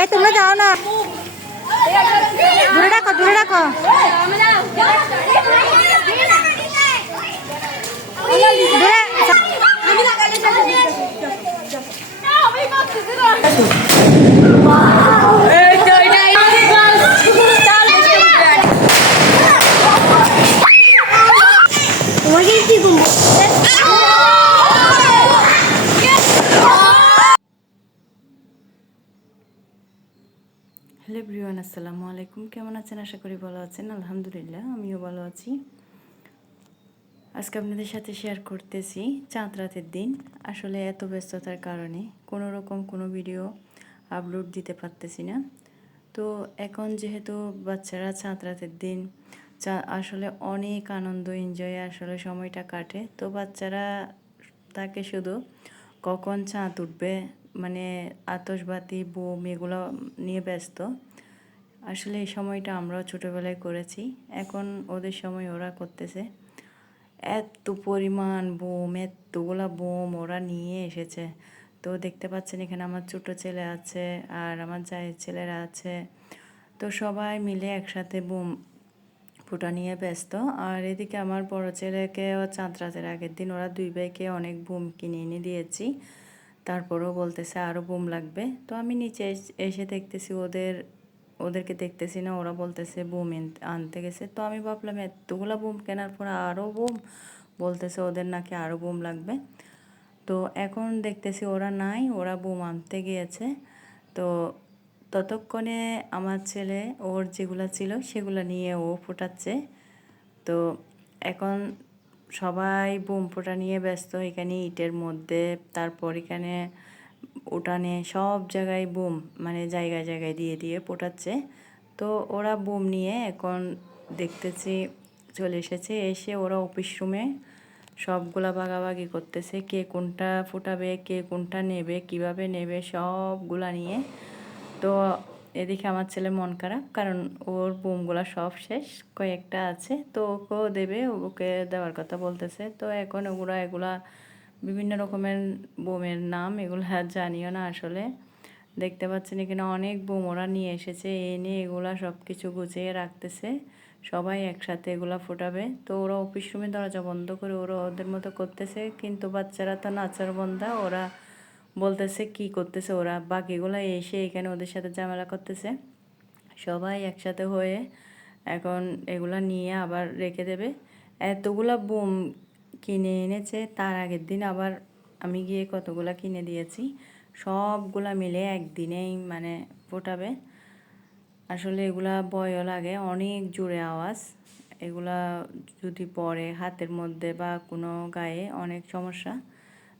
এই তোমরা যাও না। দূরে রাখো দূরে রাখো। হ্যালো ব্রিওয়ান আসসালামু আলাইকুম। কেমন আছেন? আশা করি ভালো আছেন। আলহামদুলিল্লাহ, আমিও ভালো আছি। আজকে আপনাদের সাথে শেয়ার করতেছি চাঁদ রাতের দিন। আসলে এত ব্যস্ততার কারণে কোনো রকম কোনো ভিডিও আপলোড দিতে পারতেছি না। তো এখন যেহেতু বাচ্চারা চাঁদ রাতের দিন আসলে অনেক আনন্দ এনজয় আসলে সময়টা কাটে। তো বাচ্চারা, তাকে শুধু কখন চাঁদ উঠবে মানে আতসবাতি বোম এগুলো নিয়ে ব্যস্ত। আসলে এই সময়টা আমরাও ছোটোবেলায় করেছি। এখন ওদের সময় ওরা করতেছে। এত পরিমাণ বোম, এতগুলা বোম ওরা নিয়ে এসেছে। তো দেখতে পাচ্ছেন এখানে আমার ছোটো ছেলে আছে আর আমার জায়ের ছেলেরা আছে। তো সবাই মিলে একসাথে বোম ফুটা নিয়ে ব্যস্ত। আর এদিকে আমার বড় ছেলেকে চাঁদ রাতের আগের দিন ওরা দুই ভাইকে অনেক বুম কিনে এনে দিয়েছি। তারপরেও বলতেছে আরও বুম লাগবে। তো আমি নিচে এস- দেখতেছি ওদের, ওদেরকে দেখতেছি না, ওরা বলতেছে বুম আনতে গেছে। তো আমি ভাবলাম, এতগুলো বুম কেনার পর আরও বুম? বলতেছে, ওদের নাকি আরও বুম লাগবে। তো এখন দেখতেছি ওরা নাই, ওরা বুম আনতে গিয়েছে। তো ততক্ষণে আমার ছেলে, ওর যেগুলো ছিল সেগুলো নিয়ে ও ফোটাচ্ছে। তো এখন সবাই বোম ফোটা নিয়ে ব্যস্ত, এখানে ইটের মধ্যে, তারপর এখানে উঠানে সব জায়গায় বোম মানে জায়গায় জায়গায় দিয়ে দিয়ে ফোটাচ্ছে। তো ওরা বোম নিয়ে এখন দেখতেছি, চলে এসেছে, এসে ওরা অফিস রুমে সবগুলা ভাগাভাগি করতেছে, কে কোনটা ফুটাবে, কে কোনটা নেবে, কীভাবে নেবে, সবগুলা নিয়ে। তো এদিকে আমার ছেলে মন খারাপ, কারণ ওর বোমগুলা সব শেষ, কয়েকটা আছে। তো ওকেও দেবে, ওকে দেওয়ার কথা বলতেছে। তো এখন ওগুলা, এগুলা বিভিন্ন রকমের বোমের নাম, এগুলো জানিও না আসলে। দেখতে পাচ্ছেন এখানে অনেক বোম ওরা নিয়ে এসেছে এনে এগুলা সব কিছু গুছিয়ে রাখতেছে। সবাই একসাথে এগুলা ফোটাবে। তো ওরা অফিস রুমে দরজা বন্ধ করে ওরা ওদের মতো করতেছে, কিন্তু বাচ্চারা তো নাচার বন্ধা, ওরা বলতেছে কি করতেছে ওরা। বাকিগুলো এসে এখানে ওদের সাথে ঝামেলা করতেছে। সবাই একসাথে হয়ে এখন এগুলা নিয়ে আবার রেখে দেবে। এতগুলা বোম কিনে এনেছে, তার আগের দিন আবার আমি গিয়ে কতগুলা কিনে দিয়েছি। সবগুলা মিলে একদিনেই মানে ফোটাবে। আসলে এগুলা ভয়ও লাগে, অনেক জোরে আওয়াজ। এগুলা যদি পড়ে হাতের মধ্যে বা কোনো গায়ে, অনেক সমস্যা।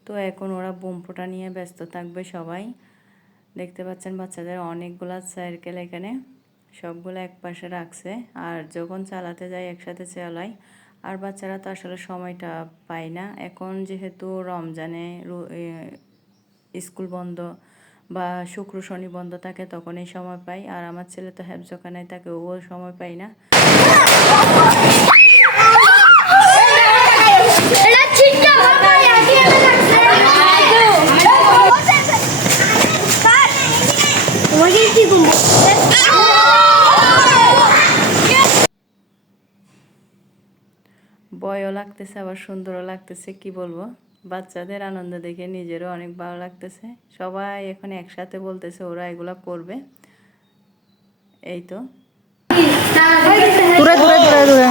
তো এখন ওরা বোম ফোটা নিয়ে ব্যস্ত থাকবে সবাই। দেখতে পাচ্ছেন বাচ্চাদের অনেকগুলা সাইকেল এখানে। সবগুলো এক পাশে রাখছে। আর যখন চালাতে যায় একসাথে চালাই আর বাচ্চারা তো আসলে সময়টা পায় না। এখন যেহেতু রমজানে স্কুল বন্ধ বা শুক্র, শনি বন্ধ থাকে তখন এই সময় পাই। আর আমার ছেলে তো হ্যাবজখানায় থাকে ও সময় পাই না। ভয়ও লাগতেছে আবার সুন্দরও লাগতেছে কি বলব? বাচ্চাদের আনন্দ দেখে নিজেরও অনেক ভালো লাগতেছে। সবাই এখন একসাথে বলতেছে ওরা এগুলা করবে। এই তো। দূরে দূরে দূরে দূরে।